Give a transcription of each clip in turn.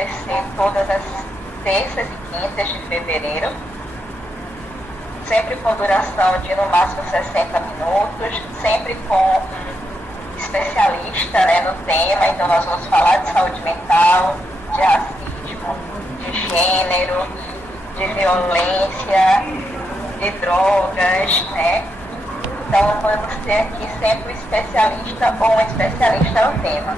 acontecer todas as terças e quintas de fevereiro, sempre com duração de no máximo 60 minutos, sempre com um especialista, né, no tema. Então nós vamos falar de saúde mental, de racismo, de gênero, de violência, de drogas, né? Então vamos ter aqui sempre um especialista ou um especialista no tema.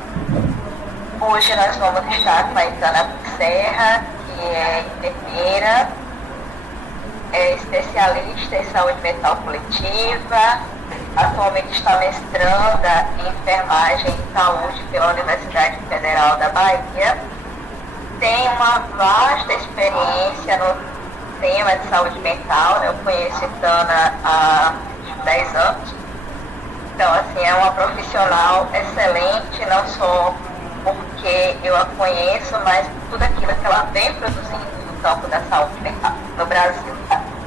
Hoje nós vamos estar com a Itana Serra, que é enfermeira, é especialista em saúde mental coletiva, atualmente está mestranda em enfermagem e saúde pela Universidade Federal da Bahia. Tem uma vasta experiência no tema de saúde mental, né? Eu conheço a Itana há 10 anos. Então, assim, é uma profissional excelente, não só porque eu a conheço, mas tudo aquilo que ela vem produzindo no campo da saúde mental no Brasil.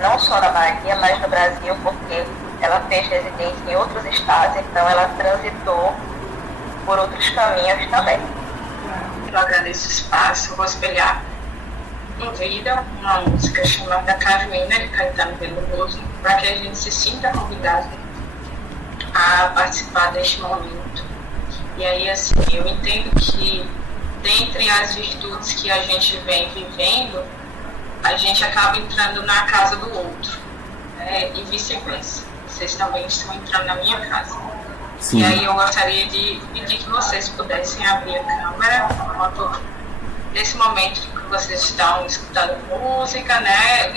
Não só na Bahia, mas no Brasil, porque ela fez residência em outros estados, então ela transitou por outros caminhos também. Eu agradeço o espaço, eu vou espelhar em vida uma música chamada Carolina, de Caetano Veloso, para que a gente se sinta convidado a participar deste momento. E aí, assim, eu entendo que, dentre as virtudes que a gente vem vivendo, a gente acaba entrando na casa do outro, né? E vice-versa. Vocês também estão entrando na minha casa. Sim. E aí eu gostaria de pedir que vocês pudessem abrir a câmera enquanto, nesse momento que vocês estão escutando música, né?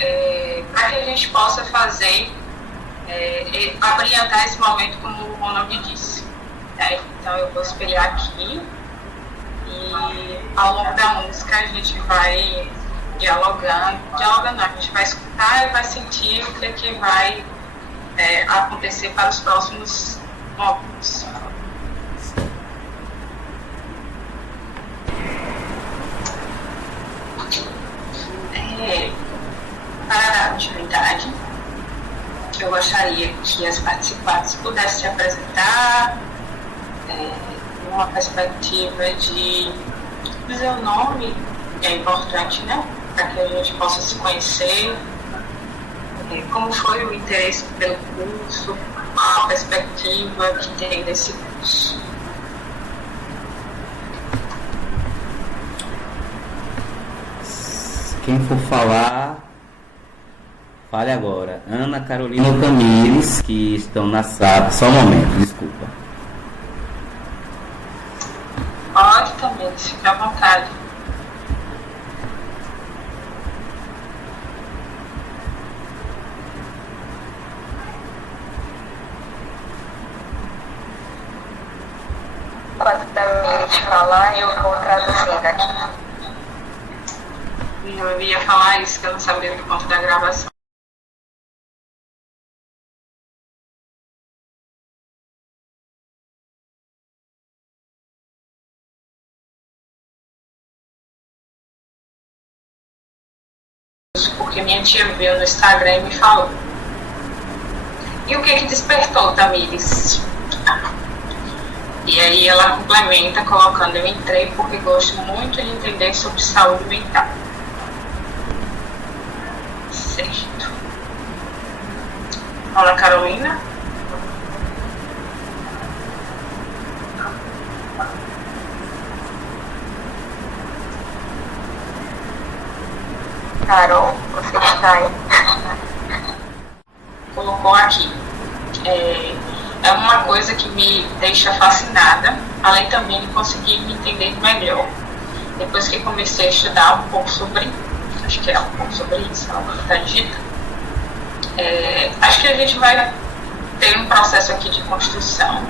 Para que a gente possa fazer, abrilhantar esse momento, como o Ronald disse. Então eu vou espelhar aqui e ao longo da música a gente vai dialogando, a gente vai escutar e vai sentir o que vai acontecer para os próximos momentos. Para dar continuidade, eu gostaria que as participantes pudessem se apresentar, uma perspectiva de dizer o nome, é importante, né? Para que a gente possa se conhecer, como foi o interesse pelo curso, qual a perspectiva que tem desse curso. Quem for falar, fale agora. Ana Carolina ou Camires, que estão na sala. Só um momento, desculpa. Pode também, fique à vontade. Quando Camires falar, eu vou traduzindo aqui. Eu ia falar isso, que eu não sabia do ponto da gravação. Porque minha tia viu no Instagram e me falou. E o que despertou, Tamires? E aí ela complementa colocando: eu entrei porque gosto muito de entender sobre saúde mental. Certo. Ana Carolina. Carol, você está aí? Colocou aqui. É uma coisa que me deixa fascinada, além também de conseguir me entender melhor. Depois que comecei a estudar um pouco sobre, acho que é um pouco sobre isso, ela está dita. Acho que a gente vai ter um processo aqui de construção,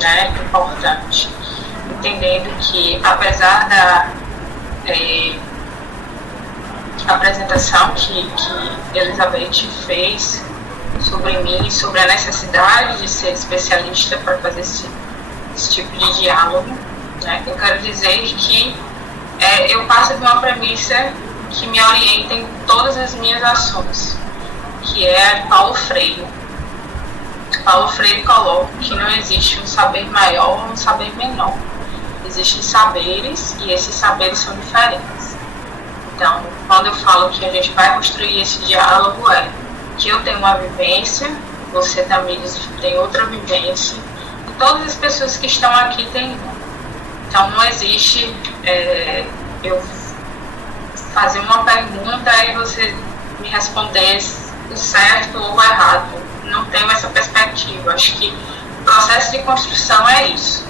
né, importante, entendendo que, apesar da apresentação que Elizabeth fez sobre mim, sobre a necessidade de ser especialista para fazer esse tipo de diálogo, né? Eu quero dizer que eu passo de uma premissa que me orienta em todas as minhas ações, que é Paulo Freire. Paulo Freire coloca que não existe um saber maior ou um saber menor. Existem saberes e esses saberes são diferentes. Então, quando eu falo que a gente vai construir esse diálogo, é que eu tenho uma vivência, você também tem outra vivência, e todas as pessoas que estão aqui têm uma. Então, não existe eu fazer uma pergunta e você me responder o certo ou o errado. Não tenho essa perspectiva. Acho que o processo de construção é isso,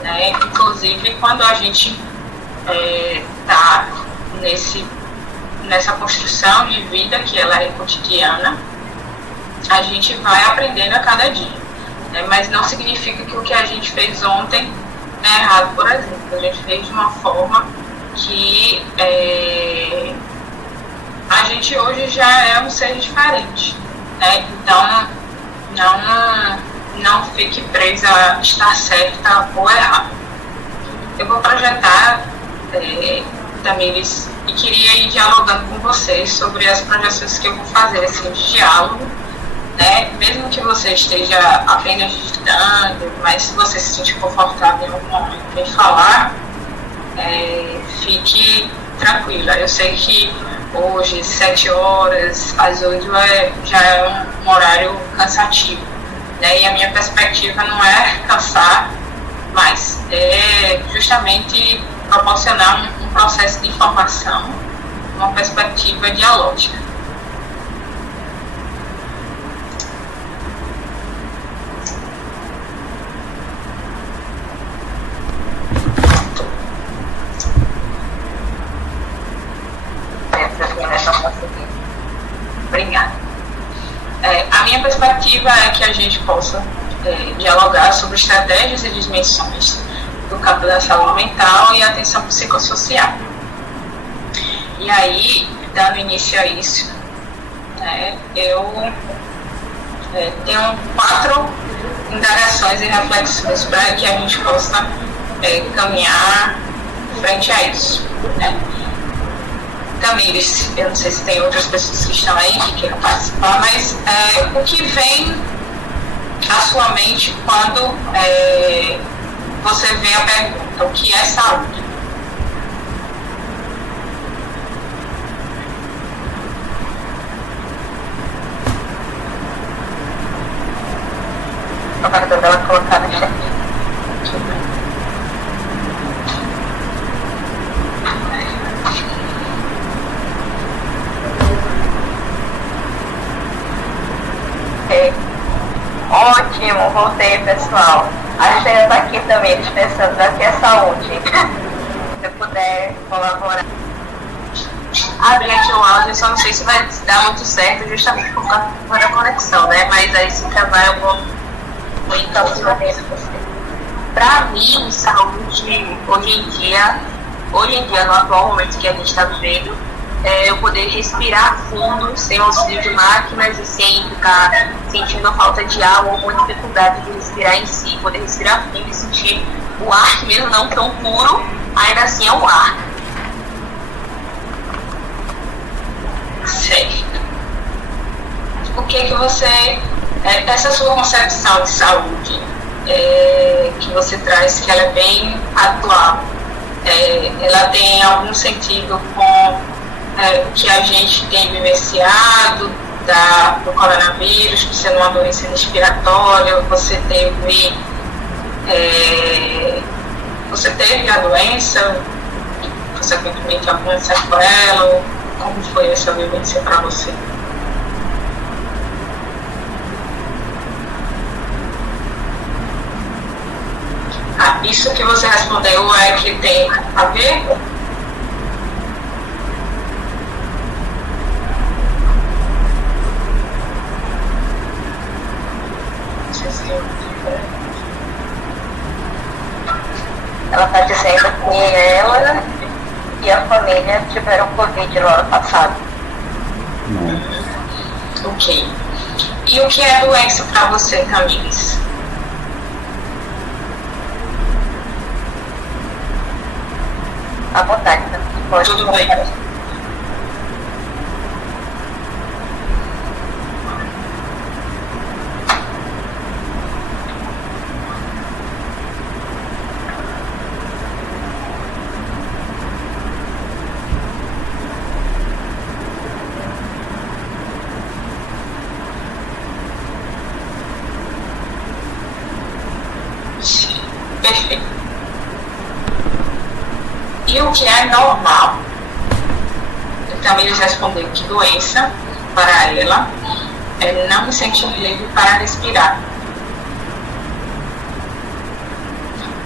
né? Inclusive, quando a gente está nessa construção de vida, que ela é cotidiana, a gente vai aprendendo a cada dia, né? Mas não significa que o que a gente fez ontem é errado, por exemplo. A gente fez de uma forma que a gente hoje já é um ser diferente, né? Então não fique presa a estar certa ou errada. Eu vou projetar, Tamires, e queria ir dialogando com vocês sobre as projeções que eu vou fazer, assim, de diálogo, né? Mesmo que você esteja apenas digitando, mas se você se sentir confortável em algum momento em falar, fique tranquila. Eu sei que hoje, 7 horas, às 8 já é um horário cansativo, né? E a minha perspectiva não é cansar, mas é justamente proporcionar um processo de informação, uma perspectiva dialógica. Obrigada. A minha perspectiva é que a gente possa dialogar sobre estratégias e dimensões do campo da saúde mental e atenção psicossocial. E aí, dando início a isso, eu tenho 4 indagações e reflexões para que a gente possa caminhar frente a isso, né? Tamires, eu não sei se tem outras pessoas que estão aí que queiram participar, mas o que vem à sua mente quando você vê a pergunta, o que é saúde? Agora dela colocar no chat. Ótimo, voltei, pessoal. A gente está aqui também, pensando o que é saúde. Se puder colaborar. Abri aqui o áudio, só não sei se vai dar muito certo, justamente por causa da conexão, né? Mas aí se travar eu vou então você. Para mim, saúde hoje em dia, no atual momento que a gente está vivendo, eu poder respirar fundo, sem auxílio de máquinas e sem ficar sentindo a falta de ar ou uma dificuldade de respirar em si, poder respirar fundo e sentir o ar, que mesmo não tão puro, ainda assim é o ar. Certo. O que você, essa sua concepção de saúde que você traz, que ela é bem atual, ela tem algum sentido com o que a gente tem vivenciado do coronavírus, por ser uma doença respiratória, você teve a doença, consequentemente alguma sequela, como foi essa vivência para você? Isso que você respondeu é que tem a ver? Ela está dizendo que ela e a família tiveram Covid no ano passado. Ok. E o que é doença para você, Tamires? À vontade, né? Pode. Tudo bem. E o que é normal? Também eles responderam que doença para ela é não me sentir livre para respirar.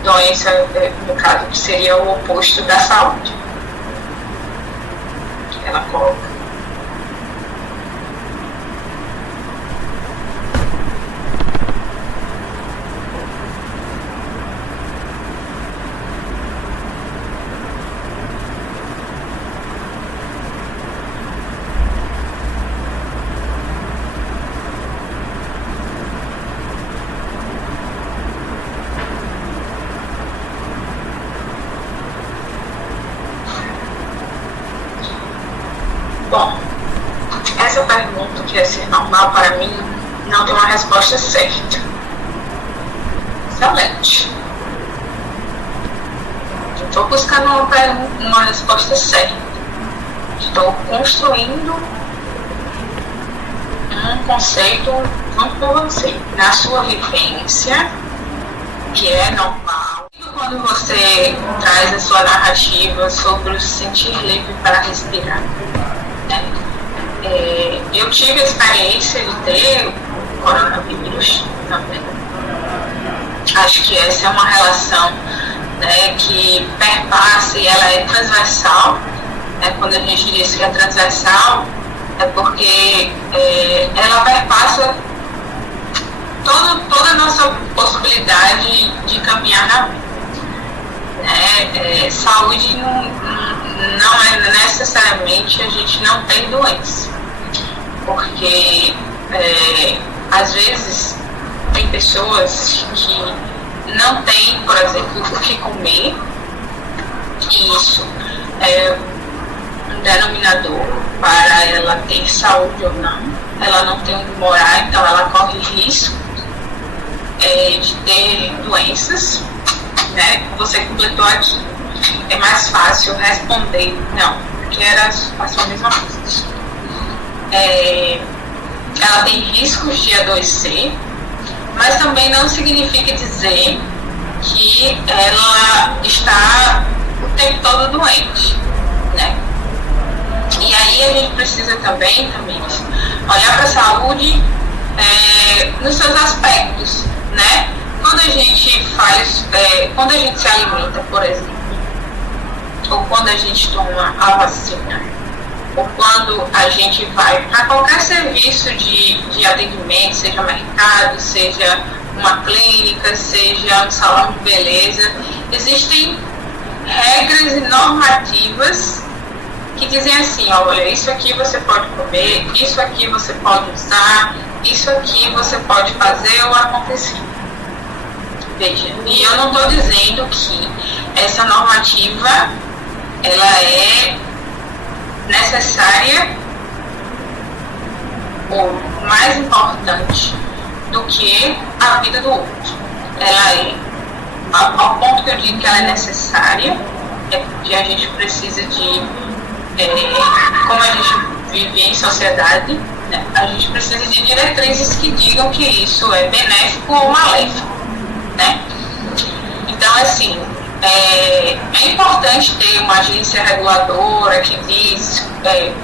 Doença, no caso, que seria o oposto da saúde. Ela coloca. Bom, essa pergunta, que é ser normal para mim, não tem uma resposta certa. Excelente. Estou buscando uma resposta certa. Estou construindo um conceito junto com você. Na sua vivência, que é normal. Quando você traz a sua narrativa sobre o sentir livre para respirar. Eu tive a experiência de ter o coronavírus também. Acho que essa é uma relação, né, que perpassa e ela é transversal. Quando a gente diz que é transversal, é porque ela perpassa toda a nossa possibilidade de caminhar na vida. Saúde não é necessariamente a gente não tem doença, porque às vezes tem pessoas que não têm, por exemplo, o que comer, e isso é um denominador para ela ter saúde ou não. Ela não tem onde morar, então ela corre risco de ter doenças, né? Você completou aqui. É mais fácil responder não, porque era a sua mesma coisa. Ela tem riscos de adoecer, mas também não significa dizer que ela está o tempo todo doente, né? E aí a gente precisa também olhar para a saúde nos seus aspectos, né? Quando a gente quando a gente se alimenta, por exemplo, ou quando a gente toma a vacina, ou quando a gente vai para qualquer serviço de atendimento, seja mercado, seja uma clínica, seja um salão de beleza, existem regras e normativas que dizem assim, olha, isso aqui você pode comer, isso aqui você pode usar, isso aqui você pode fazer ou acontecer. Veja, e eu não estou dizendo que essa normativa ela é necessária ou mais importante do que a vida do outro. Ela é, ao ponto que eu digo que ela é necessária, é porque a gente precisa de, como a gente vive em sociedade, né, a gente precisa de diretrizes que digam que isso é benéfico ou maléfico, né? Então, assim, é importante ter uma agência reguladora que diz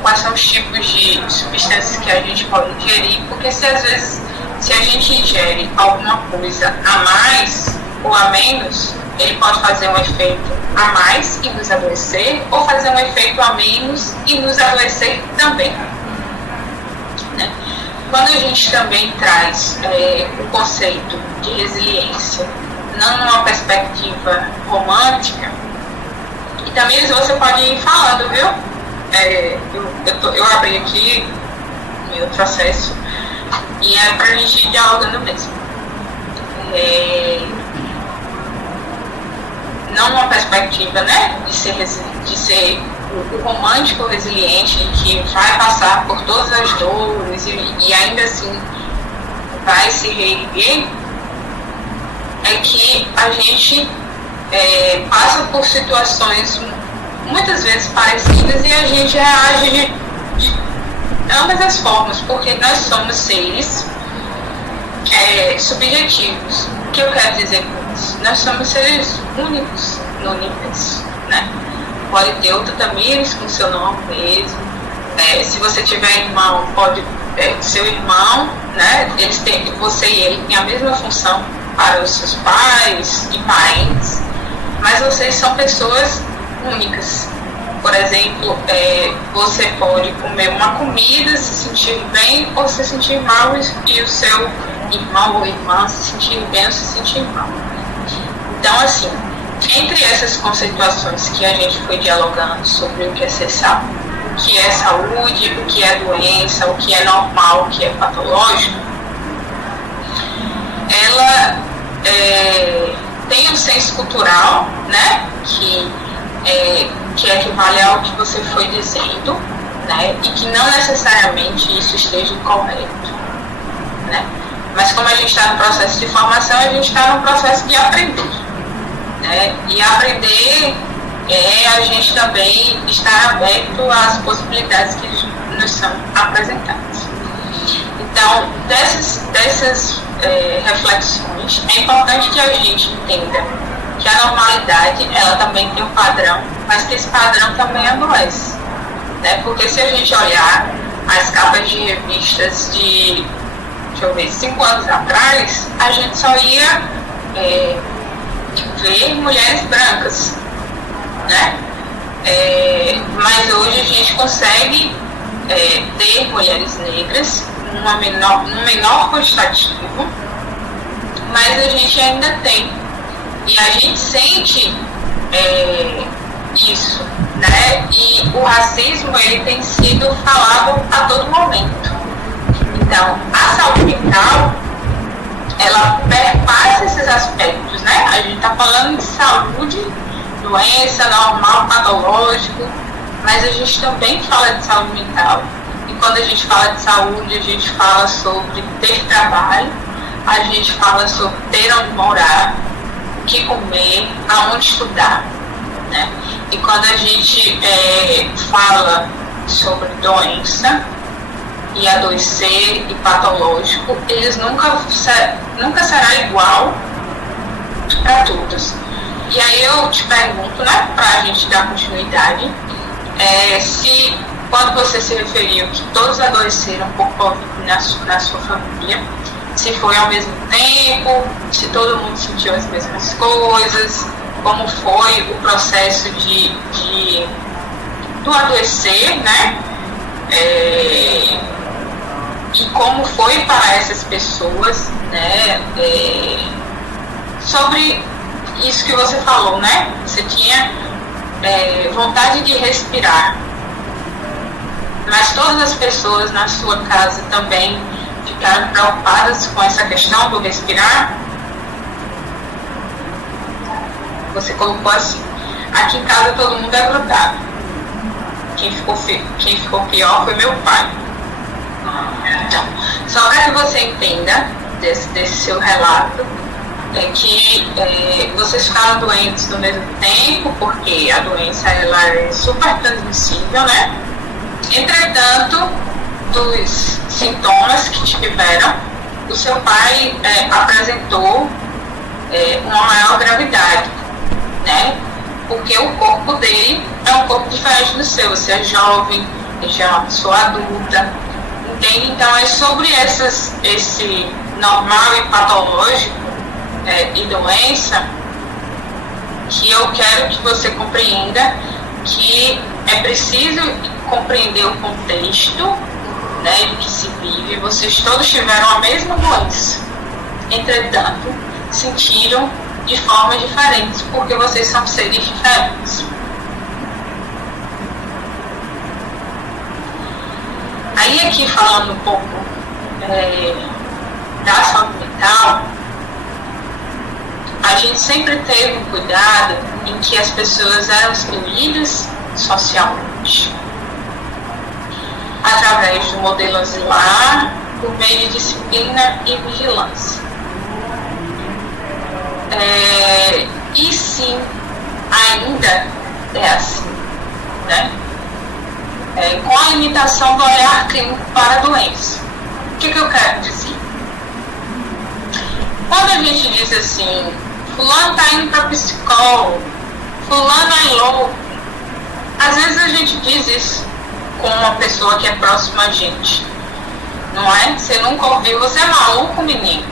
quais são os tipos de substâncias que a gente pode ingerir, porque se às vezes, se a gente ingere alguma coisa a mais ou a menos, ele pode fazer um efeito a mais e nos adoecer, ou fazer um efeito a menos e nos adoecer também, né? Quando a gente também traz o conceito de resiliência, não numa perspectiva romântica, e também você pode ir falando, viu? Eu abri aqui meu processo e é pra gente ir dialogando mesmo. Não numa perspectiva, né, de ser o romântico resiliente que vai passar por todas as dores e ainda assim vai se reerguer, é que a gente passa por situações muitas vezes parecidas e a gente reage de ambas as formas, porque nós somos seres subjetivos. O que eu quero dizer com humanos. Nós somos seres únicos no universo, né? Pode ter outro Tamires com seu nome mesmo. Se você tiver irmão, pode seu irmão, né? Você e ele têm a mesma função para os seus pais e parentes, mas vocês são pessoas únicas. Por exemplo, você pode comer uma comida, se sentir bem ou se sentir mal, e o seu irmão ou irmã se sentir bem ou se sentir mal. Então, assim, entre essas conceituações que a gente foi dialogando sobre o que é ser saúde, o que é saúde, o que é doença, o que é normal, o que é patológico, ela tem um senso cultural, né, que equivale ao que você foi dizendo, né, e que não necessariamente isso esteja correto, né? Mas como a gente está no processo de formação, a gente está no processo de aprender, né? E aprender a gente também estar aberto às possibilidades que nos são apresentadas. Então, dessas reflexões, é importante que a gente entenda que a normalidade, ela também tem um padrão, mas que esse padrão também adoece, né? Porque se a gente olhar as capas de revistas de, 5 anos atrás, a gente só ia ver mulheres brancas, né? Mas hoje a gente consegue ter mulheres negras num menor quantitativo, mas a gente ainda tem. E a gente sente isso, né? E o racismo, ele tem sido falado a todo momento. Então, a saúde mental, ela perpassa esses aspectos, né? A gente está falando de saúde, doença, normal, patológico, mas a gente também fala de saúde mental. E quando a gente fala de saúde, a gente fala sobre ter trabalho, a gente fala sobre ter onde morar, o que comer, aonde estudar, né? E quando a gente fala sobre doença e adoecer e patológico, eles nunca será igual para todos. E aí eu te pergunto, né, para a gente dar continuidade, se quando você se referiu que todos adoeceram por Covid na sua família, se foi ao mesmo tempo, se todo mundo sentiu as mesmas coisas, como foi o processo do adoecer, né? E como foi para essas pessoas, né? Sobre isso que você falou, né? Você tinha vontade de respirar, mas todas as pessoas na sua casa também ficaram preocupadas com essa questão do respirar. Você colocou assim: aqui em casa todo mundo é grudado. Quem ficou pior foi meu pai. Então, só para que você entenda desse seu relato, que vocês ficaram doentes no mesmo tempo, porque a doença ela é super transmissível, né? Entretanto, dos sintomas que tiveram, o seu pai apresentou uma maior gravidade, né? Porque o corpo dele é um corpo diferente do seu. Você é jovem, ele já é uma pessoa adulta, entende? Então é sobre esse normal e patológico e doença que eu quero que você compreenda que é preciso compreender o contexto, né, em que se vive. Vocês todos tiveram a mesma doença, entretanto sentiram de formas diferentes, porque vocês são seres diferentes. Aí aqui falando um pouco da saúde mental, a gente sempre teve um cuidado em que as pessoas eram excluídas socialmente, através do modelo asilar, por meio de disciplina e vigilância. E sim, ainda é assim, né? Com a limitação do olhar clínico para a doença. O que eu quero dizer? Quando a gente diz assim, fulano tá indo para psicólogo, fulano é louco. Às vezes a gente diz isso com uma pessoa que é próxima a gente, não é? Você nunca ouviu, você é maluco, menino?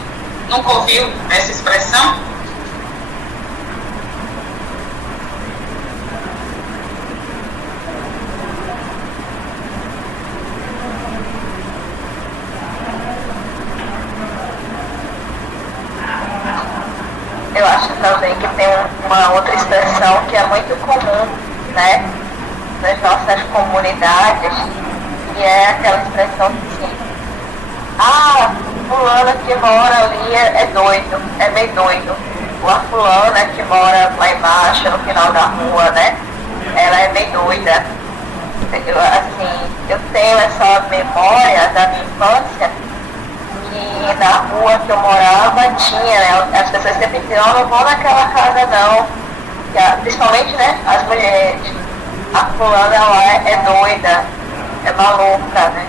Nunca ouviu essa expressão? Eu acho também que tem uma outra expressão que é muito comum, né, nas nossas comunidades, que é aquela expressão assim: ah, fulana que mora ali é doido, é meio doido. Ou a fulana que mora lá embaixo, no final da rua, né, ela é meio doida. Eu tenho essa memória da minha infância, e na rua que eu morava tinha, né, as pessoas sempre diziam: não vou naquela casa não, principalmente, né, as mulheres, a fulana lá é doida, é maluca, né?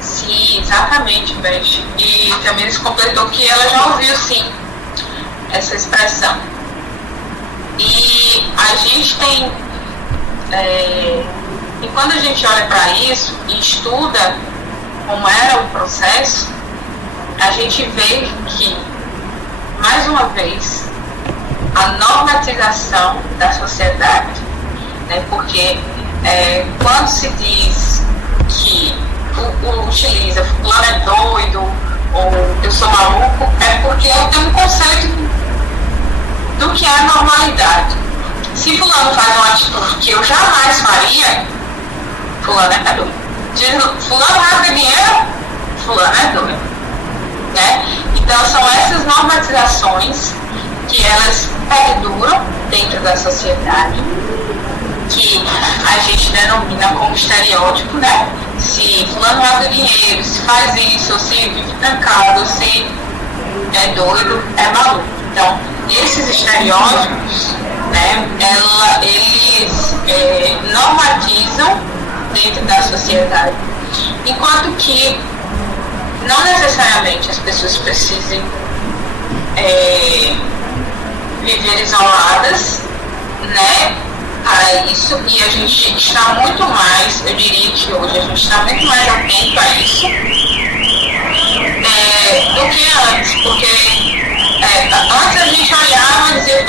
Sim, exatamente, Beth. E Camila completou que ela já ouviu sim essa expressão. E a gente tem, e quando a gente olha para isso e estuda como era o processo, a gente vê que, mais uma vez, a normatização da sociedade, né, porque quando se diz que utiliza fulano é doido ou eu sou maluco, é porque eu tenho um conceito do que é a normalidade. Se fulano faz uma atitude que eu jamais faria, fulano é doido. Fulano rasga dinheiro, fulano é doido, né? Então são essas normatizações que elas perduram dentro da sociedade, que a gente denomina como estereótipo, né? Se fulano rasga dinheiro, se faz isso, se vive trancado, se é doido, é maluco. Então, esses estereótipos, né, eles normatizam dentro da sociedade, enquanto que não necessariamente as pessoas precisem viver isoladas, né, para isso, e a gente está muito mais, eu diria que hoje a gente está muito mais atento a isso do que antes, porque antes a gente olhava e dizia: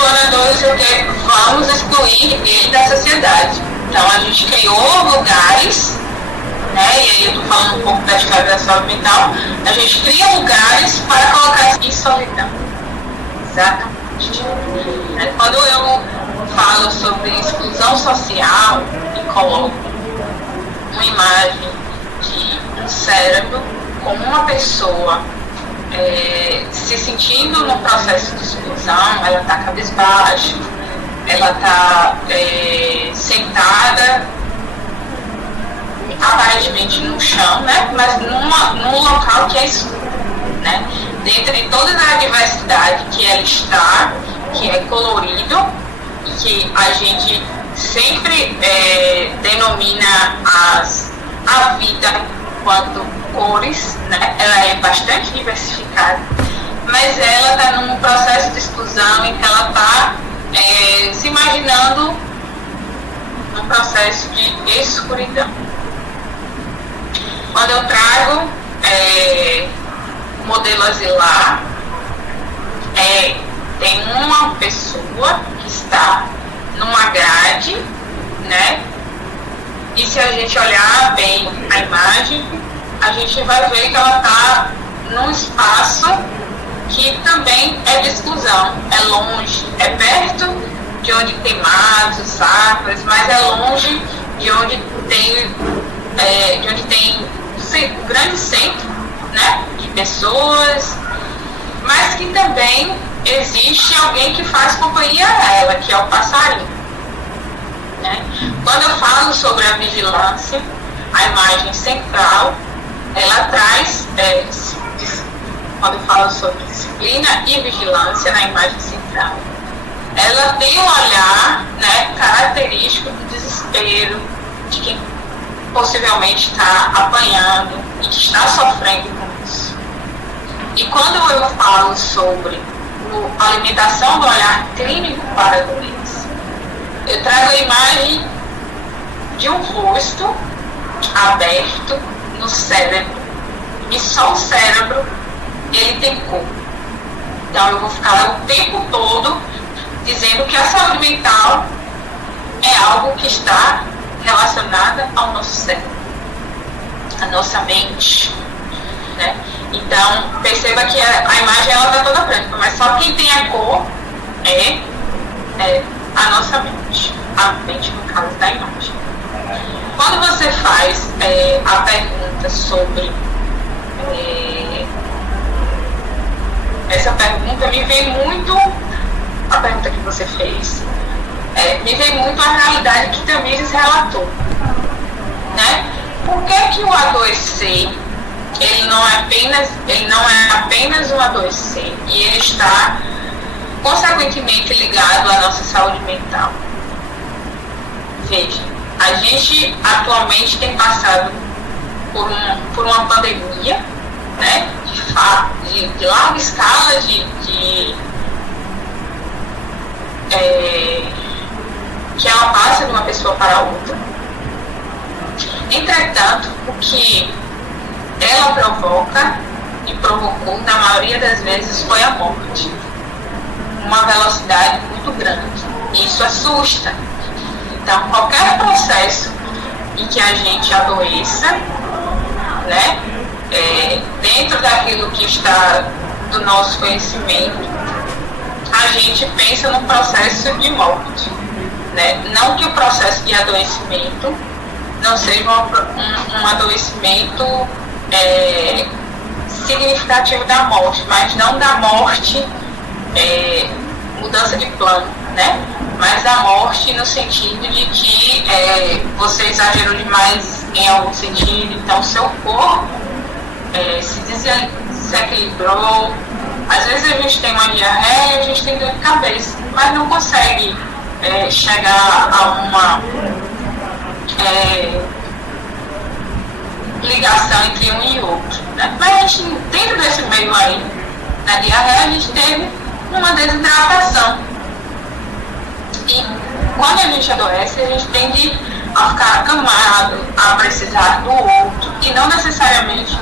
vamos excluir ele da sociedade. Então a gente criou lugares, né, e aí eu estou falando um pouco da história da saúde mental, a gente cria lugares para colocar em solidão. Exatamente. Quando eu falo sobre exclusão social e coloco uma imagem de um cérebro como uma pessoa se sentindo no processo de exclusão, ela está cabisbaixa, ela está sentada aparentemente no chão, né, mas num local que é escuro, né, dentro de toda a diversidade que ela está, que é colorido, e que a gente sempre denomina a vida quanto cores, né, ela é bastante diversificada, mas ela está num processo de exclusão em que ela está se imaginando num processo de escuridão. Quando eu trago o modelo asilar, tem uma pessoa que está numa grade, né? E se a gente olhar bem a imagem, a gente vai ver que ela está num espaço que também é de exclusão. É longe, é perto de onde tem matos, árvores, mas é longe de onde tem um grande centro, né, de pessoas, mas que também existe alguém que faz companhia a ela, que é o passarinho, né? Quando eu falo sobre a vigilância, a imagem central, ela traz, quando eu falo sobre disciplina e vigilância na imagem central, ela tem um olhar, né, característico do desespero de quem possivelmente está apanhando e que está sofrendo com isso. E quando eu falo sobre a alimentação do olhar clínico para a doença, eu trago a imagem de um rosto aberto no cérebro, e só o cérebro ele tem cor. Então eu vou ficar o tempo todo dizendo que a saúde mental é algo que está relacionada ao nosso cérebro, à nossa mente, né? Então perceba que a imagem ela está toda branca, mas só quem tem a cor é a nossa mente, a mente no caso da imagem. Quando você faz a pergunta sobre essa pergunta, me vem muito a pergunta que você fez, me vem muito a realidade que Tamires relatou, né? Por que o adoecer ele não é apenas um adoecer, e ele está consequentemente ligado à nossa saúde mental? Veja, a gente atualmente tem passado por uma pandemia, né, de larga escala, que ela passa de uma pessoa para outra. Entretanto, o que ela provoca e provocou, na maioria das vezes, foi a morte. Uma velocidade muito grande. Isso assusta. Então, qualquer processo em que a gente adoeça, né, dentro daquilo que está do nosso conhecimento, a gente pensa no processo de morte, né? Não que o processo de adoecimento não seja um adoecimento significativo da morte, mas não da morte mudança de plano, né? Mas da morte no sentido de que você exagerou demais em algum sentido, então seu corpo se desequilibrou. Às vezes a gente tem uma diarreia, a gente tem dor de cabeça, mas não consegue chegar a uma ligação entre um e outro, né? Mas a gente, dentro desse meio aí, na diarreia, a gente teve uma desidratação. E quando a gente adoece, a gente tende a ficar acamado, a precisar do outro, e não necessariamente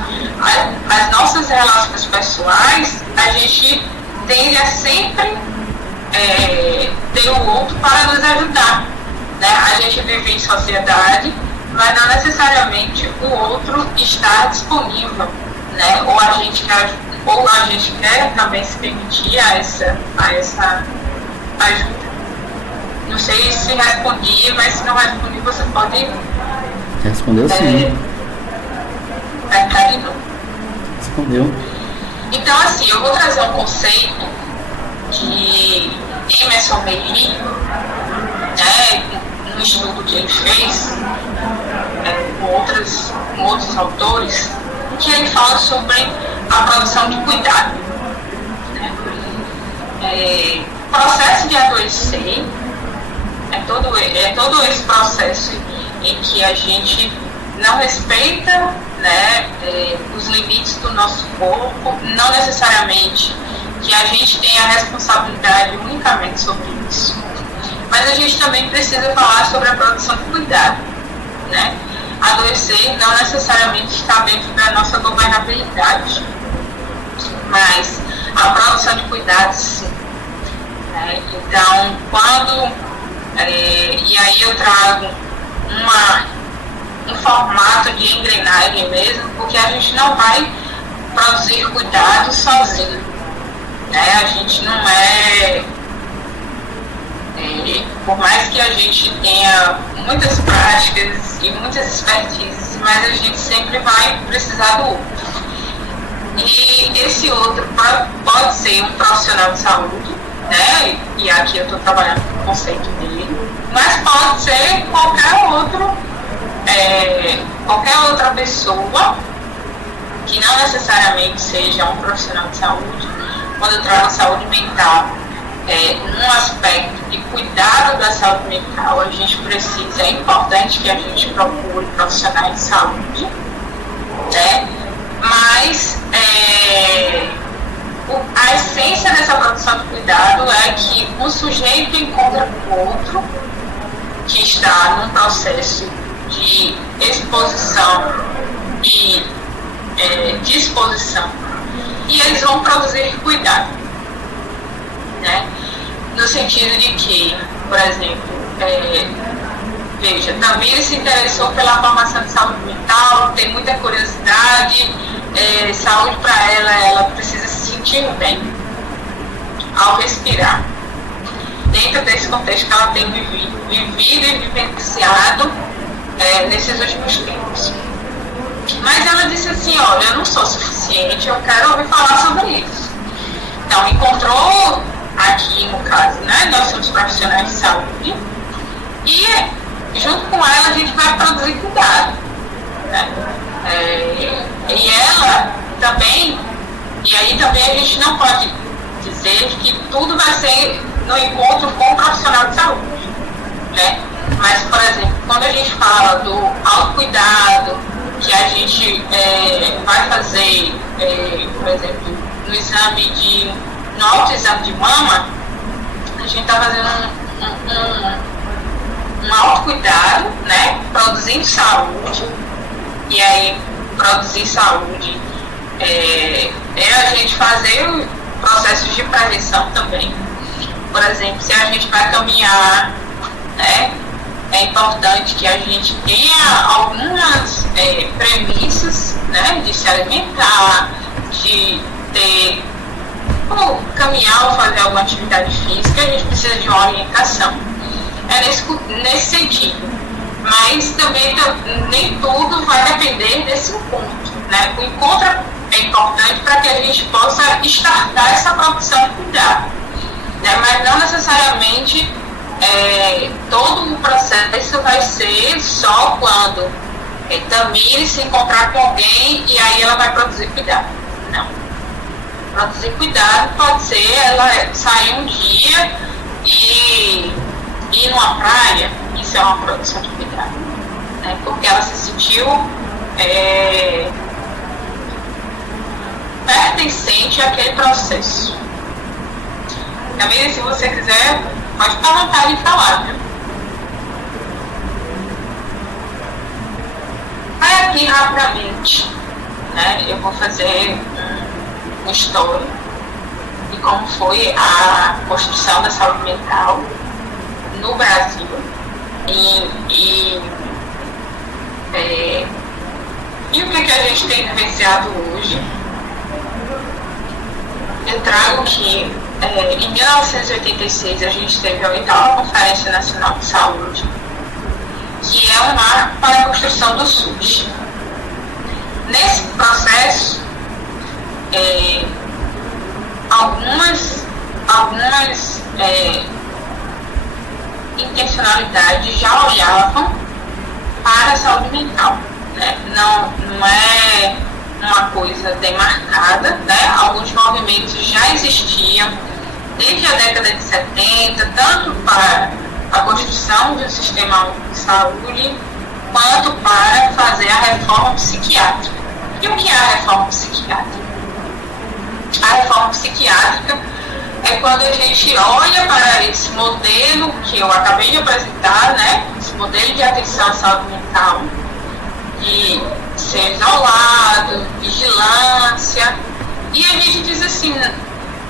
as nossas relações pessoais, a gente tende a sempre ter o outro para nos ajudar, né? A gente vive em sociedade, mas não necessariamente o outro está disponível, né? Ou a gente quer também se permitir a essa ajuda. Não sei se respondi, mas se não respondi, você pode... Respondeu sim. Perguntar de novo. Respondeu. Então, assim, eu vou trazer um conceito de Emerson Meili, né, no estudo que ele fez, com outros autores, que ele fala sobre a produção de cuidado. Né? O processo de adoecer é todo esse processo em que a gente não respeita, né, os limites do nosso corpo, não necessariamente que a gente tenha a responsabilidade unicamente sobre isso, mas a gente também precisa falar sobre a produção de cuidado, né? Adoecer não necessariamente está dentro da nossa governabilidade, mas a produção de cuidado sim, né? Então, e aí eu trago um formato de engrenagem mesmo, porque a gente não vai produzir cuidado sozinho, né? A gente não por mais que a gente tenha muitas práticas e muitas expertises, mas a gente sempre vai precisar do outro. E esse outro pode ser um profissional de saúde, né? E aqui eu estou trabalhando com o conceito dele, mas pode ser qualquer outra pessoa que não necessariamente seja um profissional de saúde. Quando eu trago saúde mental, num aspecto de cuidado da saúde mental, a gente precisa, é importante que a gente procure profissionais de saúde, né? Mas A essência dessa produção de cuidado é que um sujeito encontra com o outro que está num processo de exposição e disposição, e eles vão produzir cuidado, né? No sentido de que, por exemplo, veja, Tamires se interessou pela formação de saúde mental, tem muita curiosidade, saúde para ela precisa se sentir bem ao respirar, dentro desse contexto que ela tem vivido e vivenciado nesses últimos tempos. Mas ela disse assim, olha, eu não sou suficiente, eu quero ouvir falar sobre isso. Então, encontrou aqui, no caso, né, nós somos profissionais de saúde, e junto com ela a gente vai produzir cuidado, né? E ela também, e aí também a gente não pode dizer que tudo vai ser no encontro com o profissional de saúde, né? Mas, por exemplo, quando a gente fala do autocuidado, que a gente vai fazer, por exemplo, no autoexame de mama, a gente está fazendo um autocuidado, né? Produzindo saúde, e aí produzir saúde é a gente fazer processos de prevenção também. Por exemplo, se a gente vai caminhar, né? É importante que a gente tenha algumas premissas, né, de se alimentar, de ter, ou caminhar ou fazer alguma atividade física, a gente precisa de uma orientação. É nesse sentido. Mas também nem tudo vai depender desse encontro, né? O encontro é importante para que a gente possa startar essa produção de cuidado, né? Mas não necessariamente todo o processo vai ser só quando Tamires se encontrar com alguém e aí ela vai produzir cuidado. Não. Produzir cuidado pode ser ela sair um dia e ir numa praia, isso é uma produção de cuidado, né? Porque ela se sentiu pertencente àquele processo. Tamires, se você quiser, pode ficar à vontade de falar, viu? Aí aqui rapidamente, né, eu vou fazer um histórico de como foi a construção da saúde mental no Brasil e o que a gente tem vivenciado hoje. Eu trago que em 1986 a gente teve a 8ª Conferência Nacional de Saúde, que é um marco para a construção do SUS. Nesse processo, algumas intencionalidades já olhavam para a saúde mental, né? Não é uma coisa demarcada, né? Alguns movimentos já existiam desde a década de 70, tanto para a construção de um sistema único de saúde, quanto para fazer a reforma psiquiátrica. E o que é a reforma psiquiátrica? A reforma psiquiátrica é quando a gente olha para esse modelo que eu acabei de apresentar, né? Esse modelo de atenção à saúde mental, de ser isolado, vigilância, e a gente diz assim,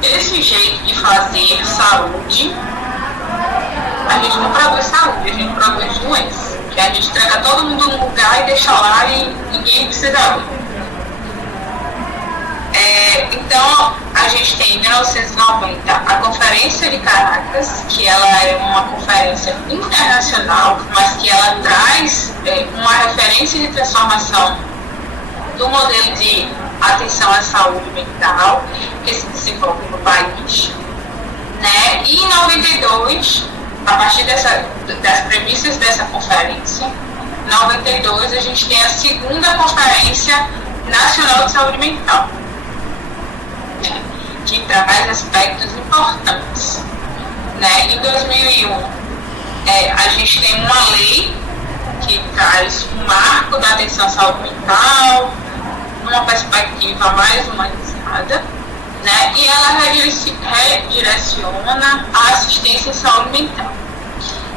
esse jeito de fazer saúde, a gente não produz saúde, a gente produz doença, que a gente entrega todo mundo num lugar e deixa lá e ninguém precisa ir. Então, a gente tem em 1990 a Conferência de Caracas, que ela é uma conferência internacional, mas que ela traz uma referência de transformação do modelo de atenção à saúde mental que se desenvolve no país, né? E em 92, a partir das premissas dessa conferência, em 92 a gente tem a 2ª Conferência Nacional de Saúde Mental, que traz aspectos importantes, né? Em 2001, a gente tem uma lei que traz um marco da atenção à saúde mental, numa perspectiva mais humanizada, né? E ela redireciona a assistência em saúde mental.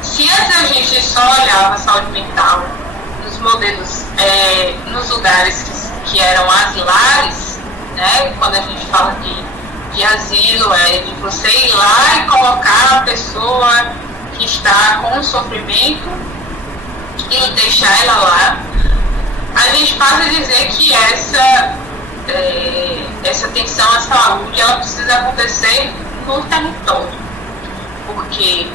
Se antes a gente só olhava a saúde mental nos modelos, nos lugares que eram asilares, né? Quando a gente fala de asilo, de você ir lá e colocar a pessoa que está com sofrimento e deixar ela lá, a gente passa a dizer que essa atenção à saúde ela precisa acontecer no território, porque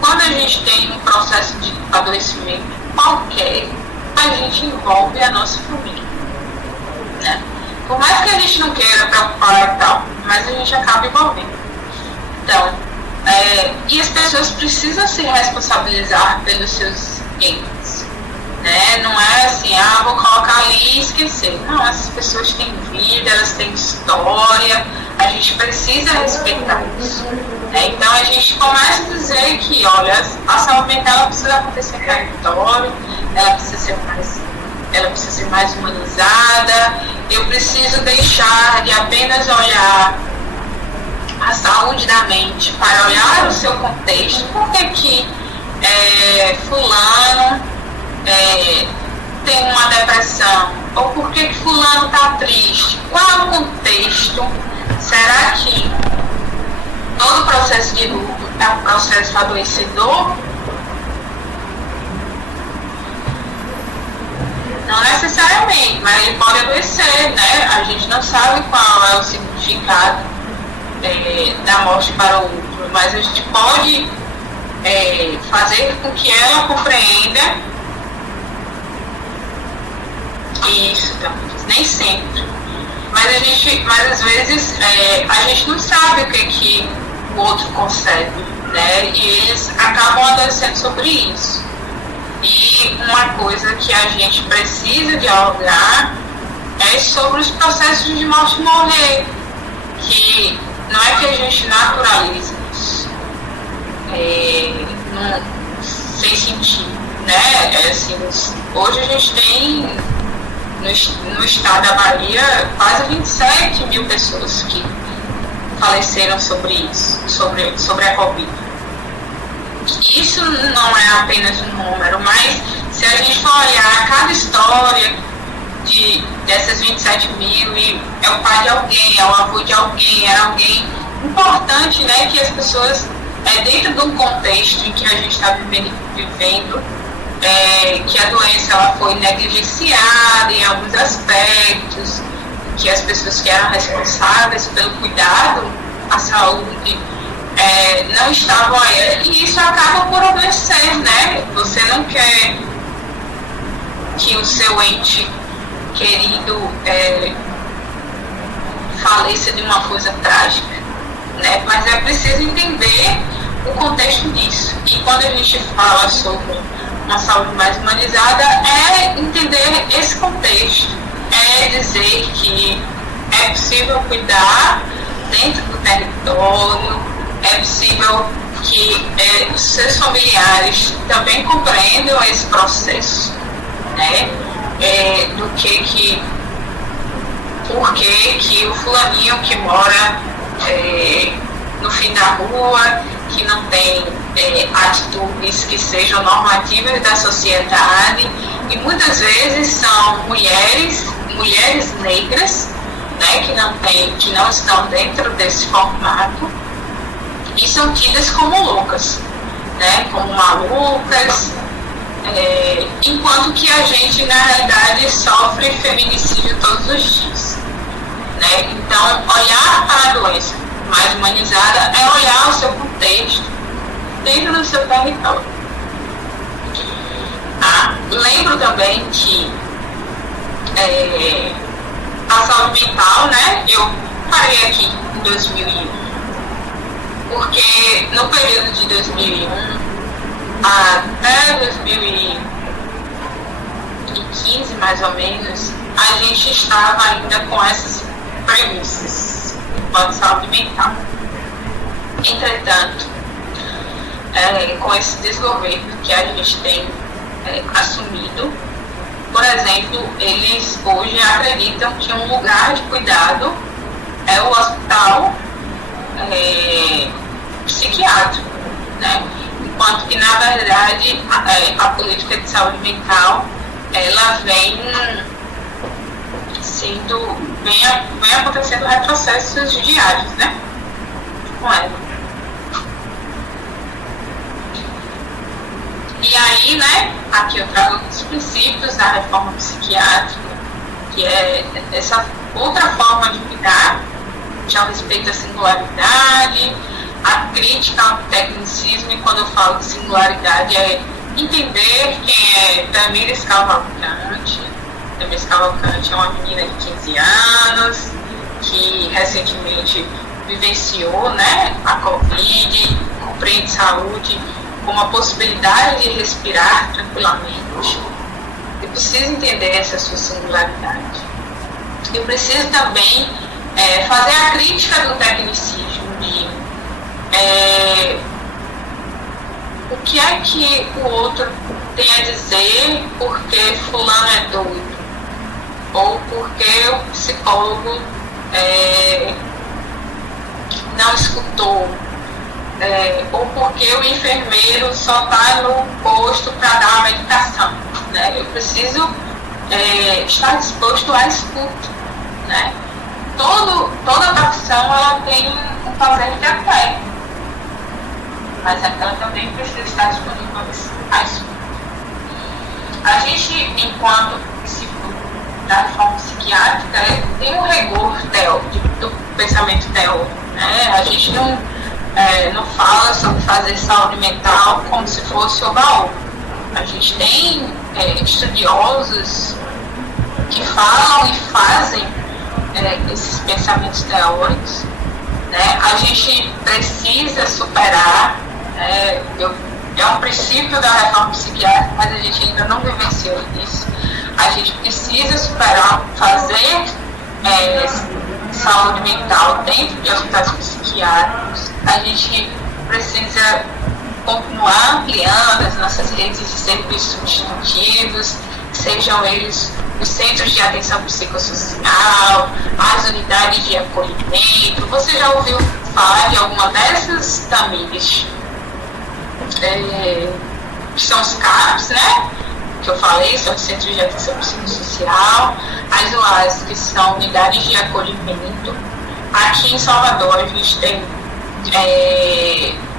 quando a gente tem um processo de adoecimento qualquer, a gente envolve a nossa família, né? Por mais que a gente não queira preocupar e tal, mas a gente acaba envolvendo. Então, e as pessoas precisam se responsabilizar pelos seus entes, né? Não é assim, vou colocar ali e esquecer. Não, essas pessoas têm vida, elas têm história, a gente precisa respeitar isso. Então a gente começa a dizer que, olha, a saúde mental ela precisa acontecer no território, ela precisa ser mais humanizada, eu preciso deixar de apenas olhar a saúde da mente para olhar o seu contexto, porque que fulano tem uma depressão, ou por que fulano está triste, qual é o contexto? Será que todo processo de luto é um processo adoecedor? Não necessariamente, mas ele pode adoecer, né? A gente não sabe qual é o significado da morte para o outro, mas a gente pode fazer com que ela compreenda isso, nem sempre. Mas às vezes a gente não sabe o que o outro consegue, né? E eles acabam adoecendo sobre isso. E uma coisa que a gente precisa dialogar é sobre os processos de morte e morrer, que não é que a gente naturalize isso sem sentido, né? Assim, hoje a gente tem no estado da Bahia quase 27 mil pessoas que faleceram sobre isso, sobre a Covid. Isso não é apenas um número, mas se a gente for olhar cada história dessas 27 mil, e é o pai de alguém, é o avô de alguém, é alguém importante, né, que as pessoas, dentro de um contexto em que a gente está vivendo, que a doença ela foi negligenciada em alguns aspectos, que as pessoas que eram responsáveis pelo cuidado à saúde não estavam aí, e isso acaba por adoecer, né? Você não quer que o seu ente querido faleça de uma coisa trágica, né? Mas é preciso entender o contexto disso. E quando a gente fala sobre uma saúde mais humanizada, é entender esse contexto, é dizer que é possível cuidar dentro do território, é possível que os seus familiares também compreendam esse processo, né? Por que o fulaninho que mora no fim da rua, que não tem atitudes que sejam normativas da sociedade, e muitas vezes são mulheres negras, né, que não estão dentro desse formato, e são tidas como loucas, né, como malucas, enquanto que a gente na realidade sofre feminicídio todos os dias, né? Então olhar para a doença mais humanizada é olhar o seu contexto dentro do seu território. Lembro também que a saúde mental, né, eu parei aqui em 2001, porque no período de 2001 até 2015, mais ou menos, a gente estava ainda com essas premissas de saúde mental. Entretanto, com esse desgoverno que a gente tem assumido, Por exemplo, eles hoje acreditam que um lugar de cuidado é o hospital psiquiátrico, né? Enquanto que, na verdade, a política de saúde mental, ela vem acontecendo retrocessos diários, né? Com ela. E aí, né, aqui eu trago os princípios da reforma psiquiátrica, que é essa outra forma de cuidar, que é o respeito à singularidade, a crítica ao tecnicismo, e quando eu falo de singularidade é entender quem é Tamires Cavalcante. Tamires Cavalcante é uma menina de 15 anos, que recentemente vivenciou, né, a Covid, compreende saúde como a possibilidade de respirar tranquilamente. Eu preciso entender essa sua singularidade. Eu preciso também fazer a crítica do tecnicismo, de o que é que o outro tem a dizer porque fulano é doido, ou porque o psicólogo não escutou, ou porque o enfermeiro só está no posto para dar a medicação, né? Eu preciso estar disposto à escuta, né? Toda profissão ela tem um fazer de até, mas ela também precisa estar disponível à escuta. A gente, enquanto discípulo da reforma psiquiátrica, tem um rigor do pensamento teórico, né? A gente não fala sobre fazer saúde mental como se fosse o baú. A gente tem estudiosos que falam e fazem esses pensamentos teóricos, né? A gente precisa superar, é um princípio da reforma psiquiátrica, mas a gente ainda não vivenciou isso. A gente precisa superar, fazer saúde mental dentro de hospitais psiquiátricos. A gente precisa continuar ampliando as nossas redes de serviços substitutivos, sejam eles os centros de atenção psicossocial, as unidades de acolhimento. Você já ouviu falar de alguma dessas, Tamires? Que são os CAPs, né? Que eu falei, são os centros de atenção psicossocial, as UAS, que são unidades de acolhimento. Aqui em Salvador a gente tem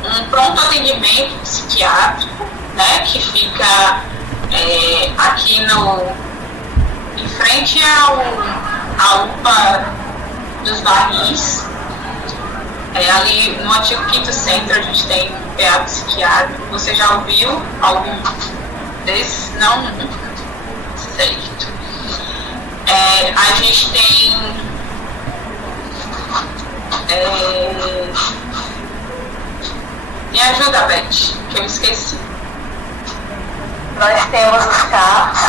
um pronto atendimento psiquiátrico, né, que fica aqui em frente à UPA dos Barris. Ali no antigo Quinto Centro a gente tem um PA psiquiátrico. Você já ouviu algum desses? Não? Certo. A gente tem me ajuda, Beth, que eu esqueci. Nós temos os CAPs,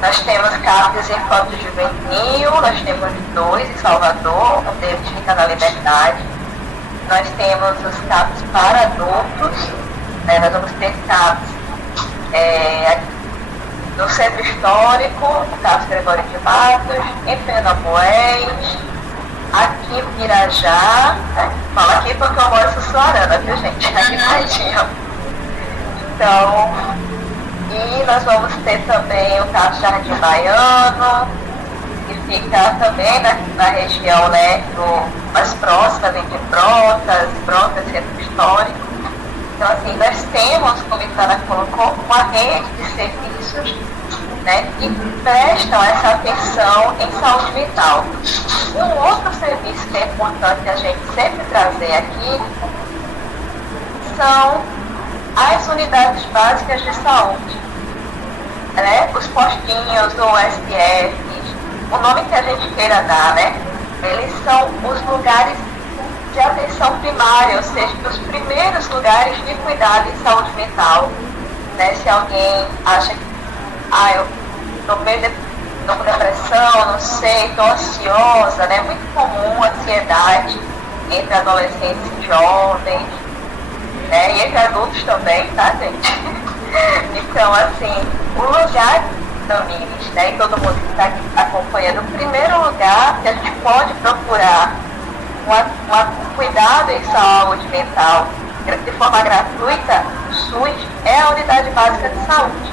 nós temos CAPs Infanto Juvenil, nós temos 2 em Salvador, um deles fica na Liberdade. Nós temos os CAPs para adultos, né? Nós vamos ter CAPs no Centro Histórico, o CAPs Gregório de Matos, em Pernambués, aqui em Pirajá, né? Falo aqui porque eu moro em Sussuarana, viu, gente? Aqui pertinho. Então, e nós vamos ter também o CAPs Jardim Baiano, que fica também na região, né, mais próxima de Brotas, Centro Histórico. Então, assim, nós temos, como a Itana colocou, uma rede de serviços, né, que prestam essa atenção em saúde mental. Um outro serviço que é importante a gente sempre trazer aqui são as unidades básicas de saúde, né, os postinhos, o USF, o nome que a gente queira dar, né, eles são os lugares de atenção primária, ou seja, os primeiros lugares de cuidado em saúde mental, né? Se alguém acha que eu estou com depressão, não sei, estou ansiosa, né? Muito comum a ansiedade entre adolescentes e jovens, né? E entre adultos também, tá, gente? Então, assim, o lugar Tamires, né, e todo mundo que está aqui acompanhando, o primeiro lugar que a gente pode procurar um cuidado em saúde mental de forma gratuita, o SUS, é a Unidade Básica de Saúde.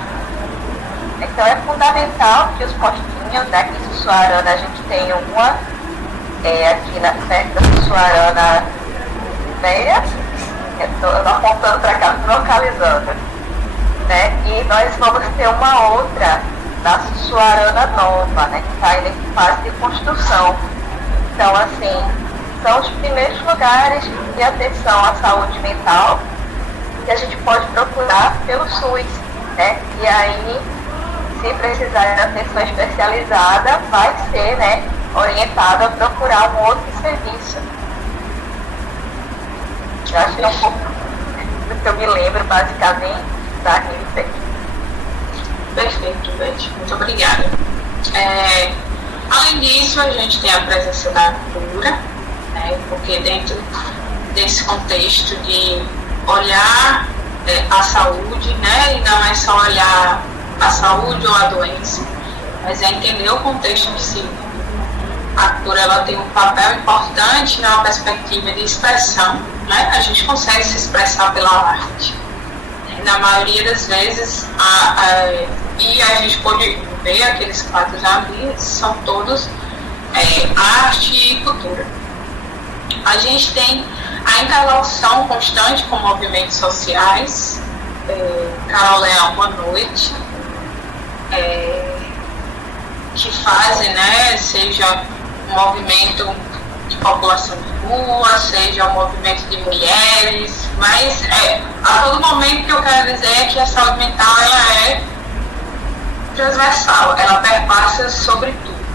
Então é fundamental que os postinhos, né, aqui em Sussuarana a gente tem uma, aqui perto da Sussuarana Véia, estou apontando para cá, localizando, né, e nós vamos ter uma outra na Sussuarana Nova, né, que está ainda em fase de construção. Então, assim, são os primeiros lugares de atenção à saúde mental que a gente pode procurar pelo SUS, né, e aí, se precisar de atenção especializada, vai ser, né, orientado a procurar um outro serviço. Eu acho que é um pouco do que eu me lembro, basicamente, da RIFEC. Perfeito, Beth. Muito obrigada. Além disso, a gente tem a presença da cura, né, porque dentro desse contexto de olhar a saúde, né, e não é só olhar a saúde ou a doença, mas é entender o contexto em si. A cura, ela tem um papel importante na perspectiva de expressão, né? A gente consegue se expressar pela arte. Na maioria das vezes, e a gente pode ver aqueles quadros ali, são todos arte e cultura. A gente tem a interlocução constante com movimentos sociais. Carol Leão, boa noite. Que fazem, né, seja um movimento de população de rua, seja um movimento de mulheres, mas a todo momento que eu quero dizer é que a saúde mental, ela é transversal, ela perpassa sobre tudo,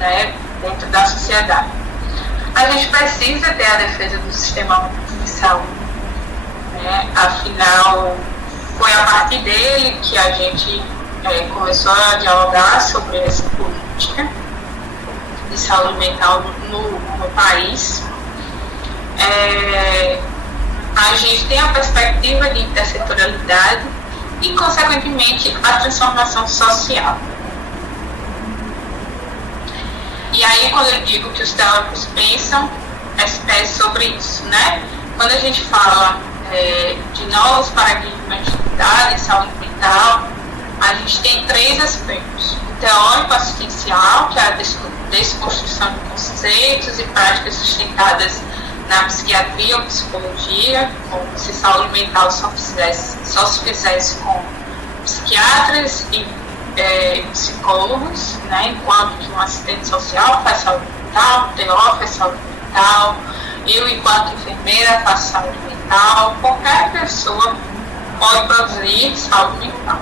né, dentro da sociedade. A gente precisa ter a defesa do sistema de saúde, né, afinal, foi a partir dele que a gente começou a dialogar sobre essa política de saúde mental no país. A gente tem a perspectiva de intersetorialidade e, consequentemente, a transformação social. E aí, quando eu digo que os teóricos pensam, é sobre isso, né? Quando a gente fala de novos paradigmas de cuidado e saúde mental, a gente tem três aspectos. O teórico assistencial, que é a desconstrução de conceitos e práticas sustentadas na psiquiatria ou psicologia, como se saúde mental só se fizesse com psiquiatras e psicólogos, né, enquanto que um assistente social faz saúde mental, o TO faz saúde mental, eu, enquanto enfermeira, faço saúde mental, qualquer pessoa pode produzir saúde mental.